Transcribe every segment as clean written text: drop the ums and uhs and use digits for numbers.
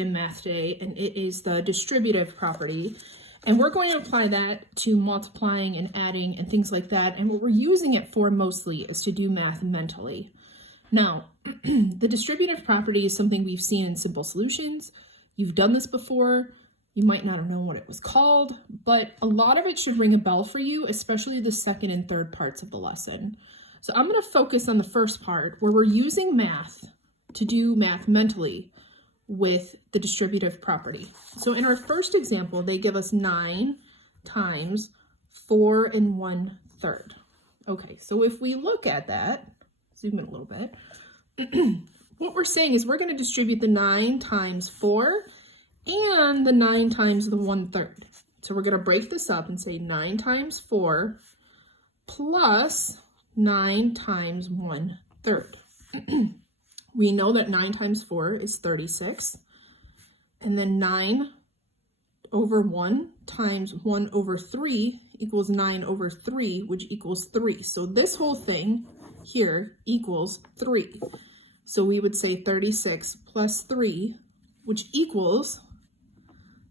in math today, and it is the distributive property. And we're going to apply that to multiplying and adding and things like that. And what we're using it for mostly is to do math mentally. Now, the distributive property is something we've seen in simple solutions. You've done this before. You might not have known what it was called, but a lot of it should ring a bell for you, especially the second and third parts of the lesson. So I'm going to focus on the first part where we're using math to do math mentally with the distributive property. So in our first example, they give us 9 times 4 1/3. Okay, so if we look at that, zoom in a little bit, what we're saying is we're going to distribute the 9 times 4 and the 9 times the 1/3. So we're going to break this up and say 9 times 4 plus 9 times 1/3. We know that 9 times 4 is 36, and then 9 over 1 times 1 over 3 equals 9 over 3, which equals 3. So this whole thing here equals 3. So we would say 36 plus 3, which equals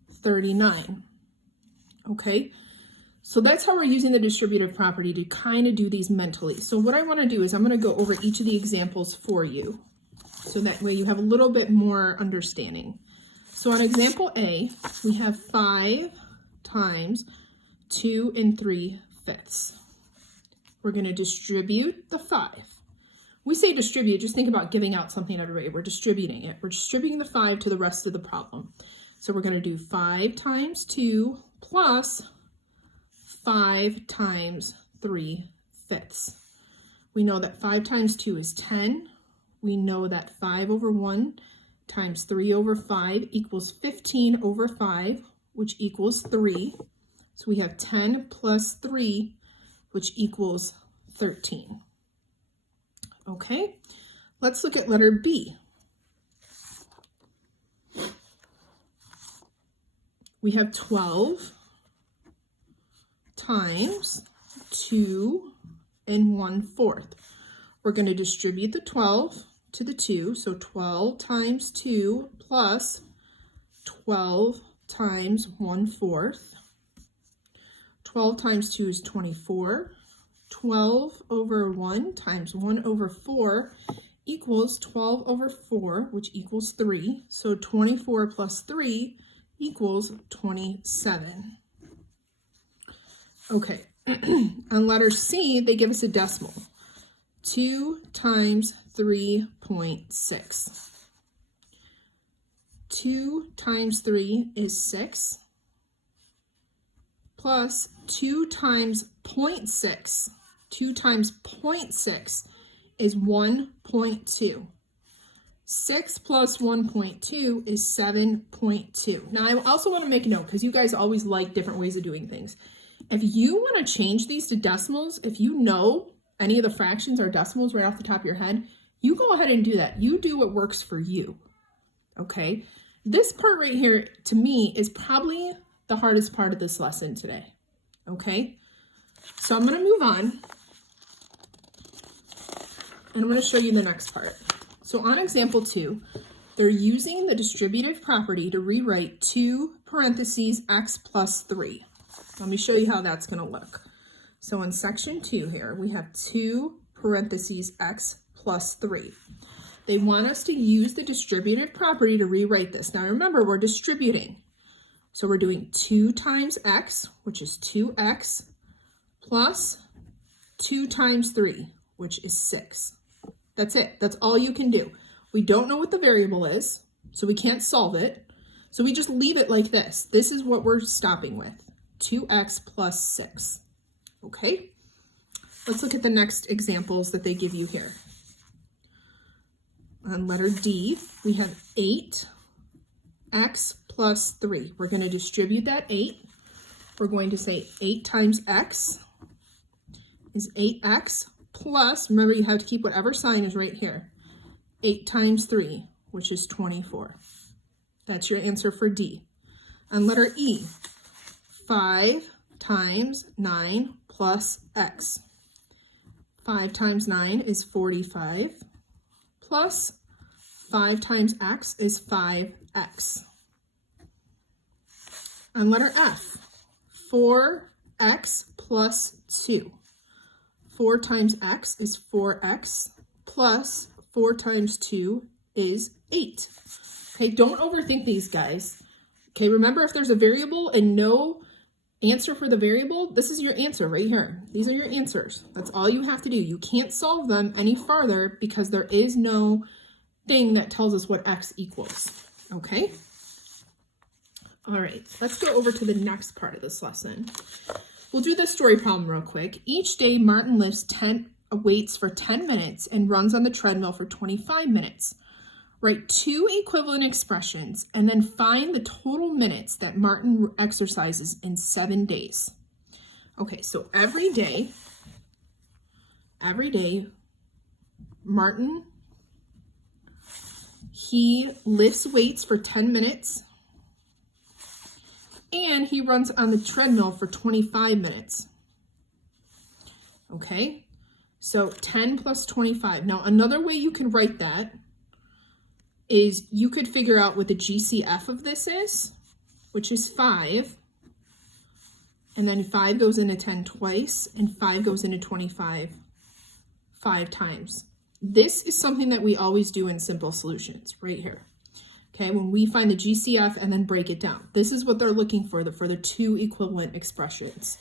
39. Okay, so that's how we're using the distributive property to kind of do these mentally. So what I want to do is I'm going to go over each of the examples for you, so that way you have a little bit more understanding. So on example A, we have 5 times 2 3/5. We're going to distribute the 5. We say distribute, just think about giving out something to everybody. We're distributing it. We're distributing the 5 to the rest of the problem. So we're going to do 5 times 2 plus 5 times 3/5. We know that 5 times 2 is 10. We know that 5 over 1 times 3 over 5 equals 15 over 5, which equals 3. So we have 10 plus 3, which equals 13. Okay, let's look at letter B. We have 12 times 2 1/4. We're going to distribute the 12 to the 2, so 12 times 2 plus 12 times 1/4. 12 times 2 is 24. 12 over 1 times 1 over 4 equals 12 over 4, which equals 3. So 24 plus 3 equals 27. Okay, on letter C, they give us a decimal. 2 times 3.6. 2 times 3 is 6, plus 2 times 0.6. 2 times 0.6 is 1.2. 6 plus 1.2 is 7.2. Now, I also want to make a note, because you guys always like different ways of doing things. If you want to change these to decimals, if you know any of the fractions are decimals right off the top of your head, you go ahead and do that. You do what works for you, okay? This part right here, to me, is probably the hardest part of this lesson today, okay? So I'm going to move on, and I'm going to show you the next part. So on example 2, they're using the distributive property to rewrite 2 parentheses x plus 3. Let me show you how that's going to look. So in section 2 here, we have 2 parentheses x plus 3. They want us to use the distributive property to rewrite this. Now remember, we're distributing. So we're doing 2 times x, which is 2x, plus 2 times 3, which is 6. That's it. That's all you can do. We don't know what the variable is, so we can't solve it. So we just leave it like this. This is what we're stopping with, 2x plus 6. Okay, let's look at the next examples that they give you here. On letter D, we have 8x plus 3. We're going to distribute that 8. We're going to say 8 times x is 8x plus, remember you have to keep whatever sign is right here, 8 times 3, which is 24. That's your answer for D. On letter E, 5 times 9 plus x. 5 times 9 is 45, plus 5 times x is 5x. x. On letter F, 4x plus 2. 4 times x is 4x plus 4 times 2 is 8. Okay, don't overthink these, guys. Okay, remember, if there's a variable and no answer for the variable, this is your answer right here. These are your answers. That's all you have to do. You can't solve them any farther because there is no thing that tells us what x equals. Okay? All right, let's go over to the next part of this lesson. We'll do this story problem real quick. Each day, Martin lifts 10 weights for 10 minutes and runs on the treadmill for 25 minutes. Write 2 equivalent expressions and then find the total minutes that Martin exercises in 7 days. Okay, so every day, Martin, he lifts weights for 10 minutes and he runs on the treadmill for 25 minutes. Okay, so 10 plus 25. Now, another way you can write that is you could figure out what the GCF of this is, which is 5. And then 5 goes into 10 twice, and 5 goes into 25 5 times. This is something that we always do in simple solutions, right here. Okay, when we find the GCF and then break it down. This is what they're looking for the 2 equivalent expressions.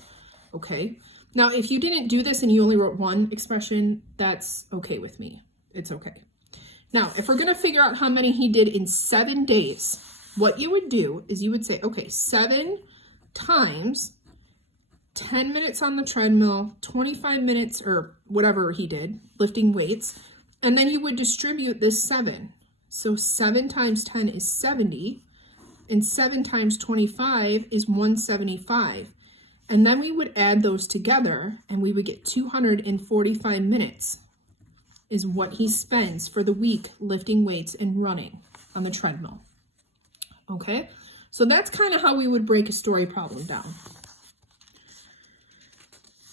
Okay, now if you didn't do this and you only wrote 1 expression, that's okay with me. It's okay. Now, if we're gonna figure out how many he did in 7 days, what you would do is you would say, okay, 7 times 10 minutes on the treadmill, 25 minutes or whatever he did, lifting weights, and then you would distribute this 7. So 7 times 10 is 70, and 7 times 25 is 175. And then we would add those together, and we would get 245 minutes is what he spends for the week lifting weights and running on the treadmill. Okay, so that's kind of how we would break a story problem down.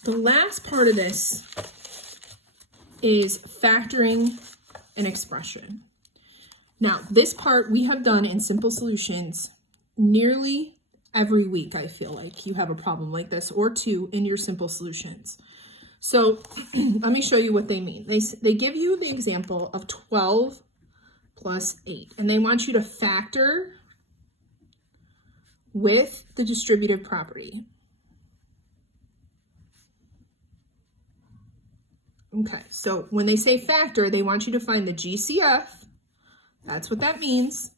The last part of this is factoring an expression. Now, this part we have done in Simple Solutions nearly every week. I feel like you have a problem like this or 2 in your Simple Solutions. So let me show you what they mean. They give you the example of 12 plus 8, and they want you to factor with the distributive property. Okay, so when they say factor, they want you to find the GCF. That's what that means.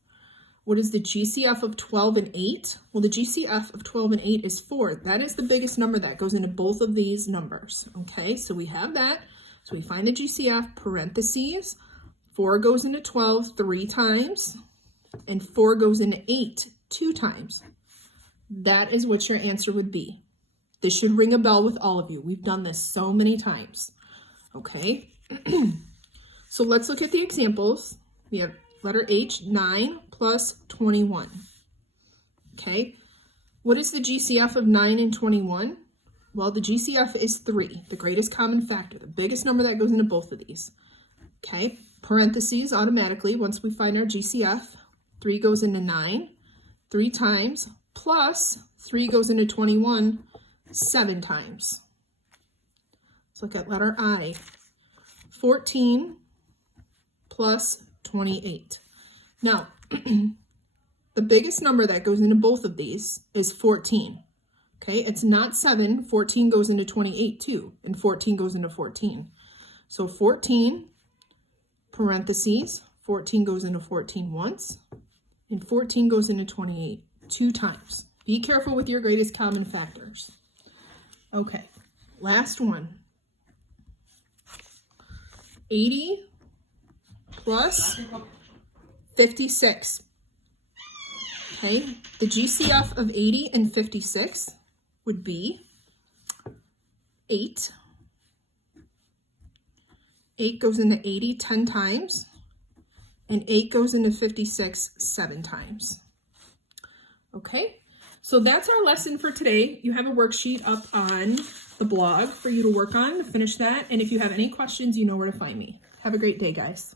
What is the GCF of 12 and 8? Well, the GCF of 12 and 8 is 4. That is the biggest number that goes into both of these numbers. Okay, so we have that. So we find the GCF, parentheses. 4 goes into 12 3 times, and 4 goes into 8 2 times. That is what your answer would be. This should ring a bell with all of you. We've done this so many times. Okay, so let's look at the examples. We have letter H, 9 plus 21. Okay, what is the GCF of 9 and 21? Well, the GCF is 3, the greatest common factor, the biggest number that goes into both of these. Okay, parentheses automatically, once we find our GCF, 3 goes into 9, 3 times, plus 3 goes into 21, 7 times. Let's look at letter I, 14 plus 28. Now, the biggest number that goes into both of these is 14. Okay, it's not 7. 14 goes into 28 too, and 14 goes into 14. So 14, parentheses, 14 goes into 14 once, and 14 goes into 28 2 times. Be careful with your greatest common factors. Okay, last one. 80 plus 56. Okay, the GCF of 80 and 56 would be 8. 8 goes into 80 10 times, and 8 goes into 56 7 times. Okay, so that's our lesson for today. You have a worksheet up on the blog for you to work on to finish that. And if you have any questions, you know where to find me. Have a great day, guys.